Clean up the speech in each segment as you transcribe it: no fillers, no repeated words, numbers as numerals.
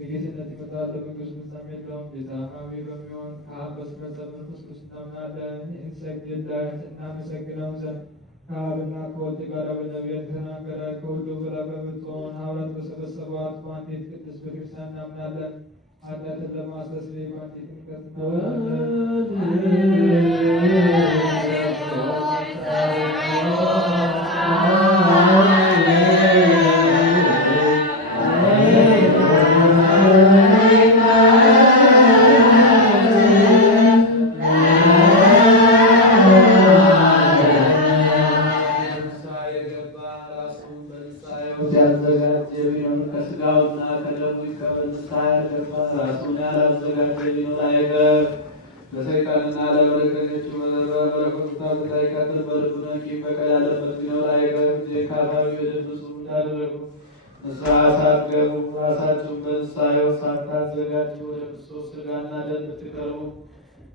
የጌትነት ይመጣል በመንግስቱ ፍጻሜ የለውም። ጌታ አሜን በሚሆን ከአብ በስመ መንፈስ ቅዱስ እናምናለን። እንሰግድለት እናመሰግነው ዘንድ ከአብና ከወልድ ጋር በነቢያት የተናገረ ከሁሉ በላይ በምትሆን ሐዋርያት በሰበሰቧት በአንዲት ቅድስት ቤተክርስቲያን እናምናለን። ኃጢአትን ለማስተስረይ በአንዲት ጥምቀት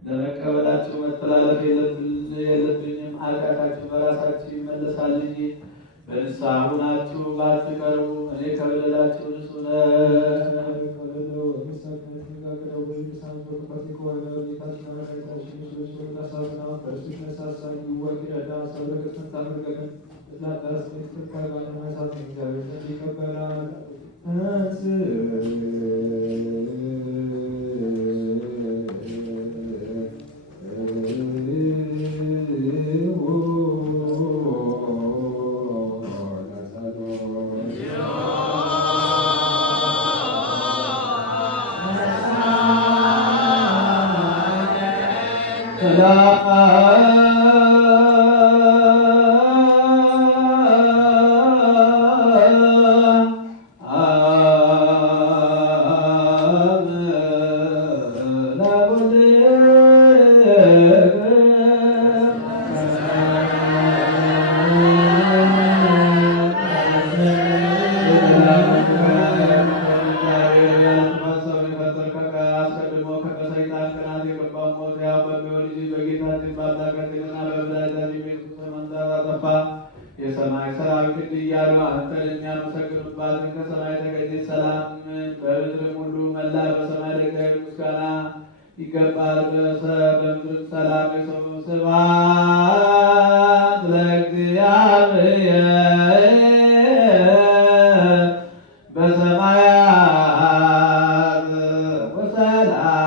ለመቀበላችሁ መተላለፍ የለብኝም። ኃጢአታችሁ በራሳችሁ ይመለሳል እንጂ በንስሐ ሁናችሁ ባትቀርቡ እኔ ከበደላችሁ ንጹሕ ነኝ። የሰማይ ሰራዊት እያሉ አንተን የሚያመሰግኑባትን ከሰማይ የተገኘች ሰላምን በምድርም ሁሉ መላ በሰማይ ለእግዚአብሔር ምስጋና ይገባል። በምድር ሰላም የሰሙ ስብሐት ለእግዚአብሔር በሰማያት ወሰላም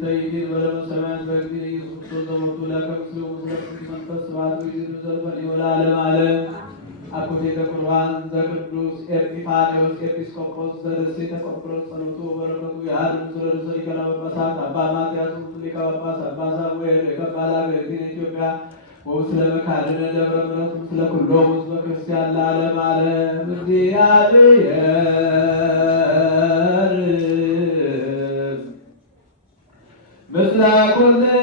ተይሂድ በለመ ሰማያት በእግዚእ ኢየሱስ ክርስቶስ ዘሞቱ ለከብስሉ ሙስሊም መንፈስ ስብሐት ወይዘኑ ዘልፈን ለዓለም ዓለም አኮቴተ ቁርባን ዘቅዱስ ኤጲፋንዮስ ኤጲስቆጶስ ዘደሴተ ቆጵሮስ ጸሎቱ በረከቱ ያህል ምስለ ርዕሰ ሊቃነ ጳጳሳት አባ ማትያስ ሊቀ ጳጳስ አባ ሳሙኤል የከበረ ሀገራችን ኢትዮጵያ ወምስለ መካድነ ደብረ ምሕረት ምስለ ኩሎሙ ሕዝበ ክርስቲያን ለዓለም ዓለም እግዚአብሔር ምስለ ኩልክሙ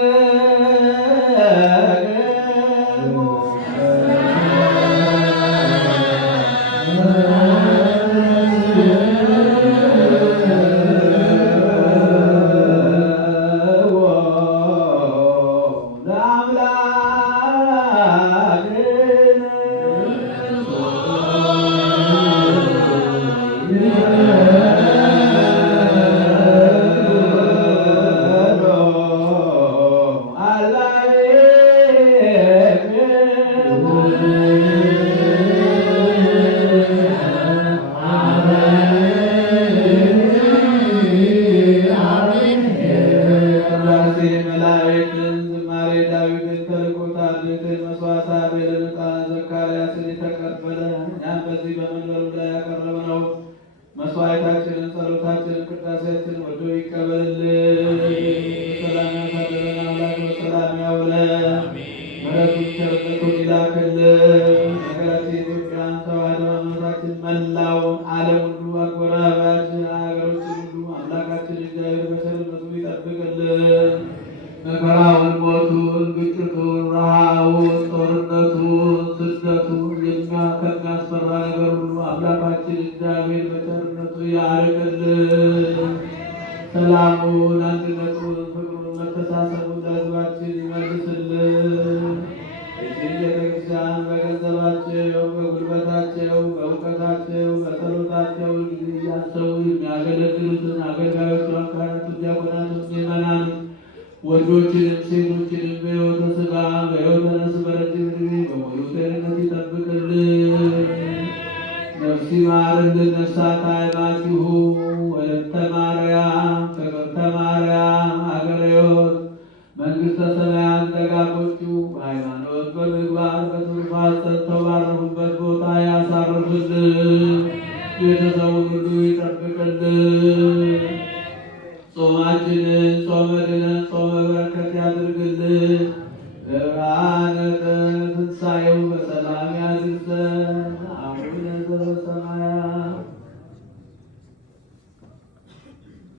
መስዋዕታችንን ጸሎታችንን ቅዳሴያችንን ወዶ ይቀበልልን። ሰላም ያሳድረን አምላክ በሰላም ያውለን። ምሕረቱን ቸርነቱን ይላክልን። ሀገራችን ኢትዮጵያን ተዋሕዶ ሃይማኖታችን መላውን ዓለም ሁሉ አጎራባች ሀገሮችን ሁሉ አምላካችን እግዚአብሔር በቸርነቱ ይጠብቅልን። መከራውን፣ ሞቱን፣ ግጭቱን፣ ረሃቡን፣ ጦርነቱን፣ ስደቱን ከሚያስፈራ ነገር ሁሉ አምላካችን እግዚአብሔር በቸርነቱ ያርቅልን። ሰላሙን፣ አንድነቱን፣ ፍቅሩን፣ መተሳሰቡን ለሕዝባችን ይመልስልን። እዚህ ቤተክርስቲያን በገንዘባቸው፣ በጉልበታቸው፣ በእውቀታቸው፣ በጸሎታቸው ጊዜ እያሰቡ የሚያገለግሉትን አገልጋዮቿን፣ ካህናቱን፣ ዲያቆናቱን፣ ምዕመናንን ወንዶችንም ሴቶችንም በሕይወተ ሥጋ በሕይወተ ነፍስ በረጅም ዕድሜ በሙሉ ጤንነት ይጠብቅልን። ነፍስ ይማርልን። ነፍሳተ አዕማዲሁ ወለተ ማርያም ፍቅርተ ማርያም ሀገረ ሕይወት መንግሥተ ሰማያት ደጋጎቹ በሃይማኖት በምግባር በትሩፋት ጸንተው ባረፉበት ቦታ ያሳርፍልን። ቤተሰቡን ሁሉ ይጠብቅልን። ጾማችንን ጾመ ድነት ጾመ በረከት ያድርግልን። ብርሃነ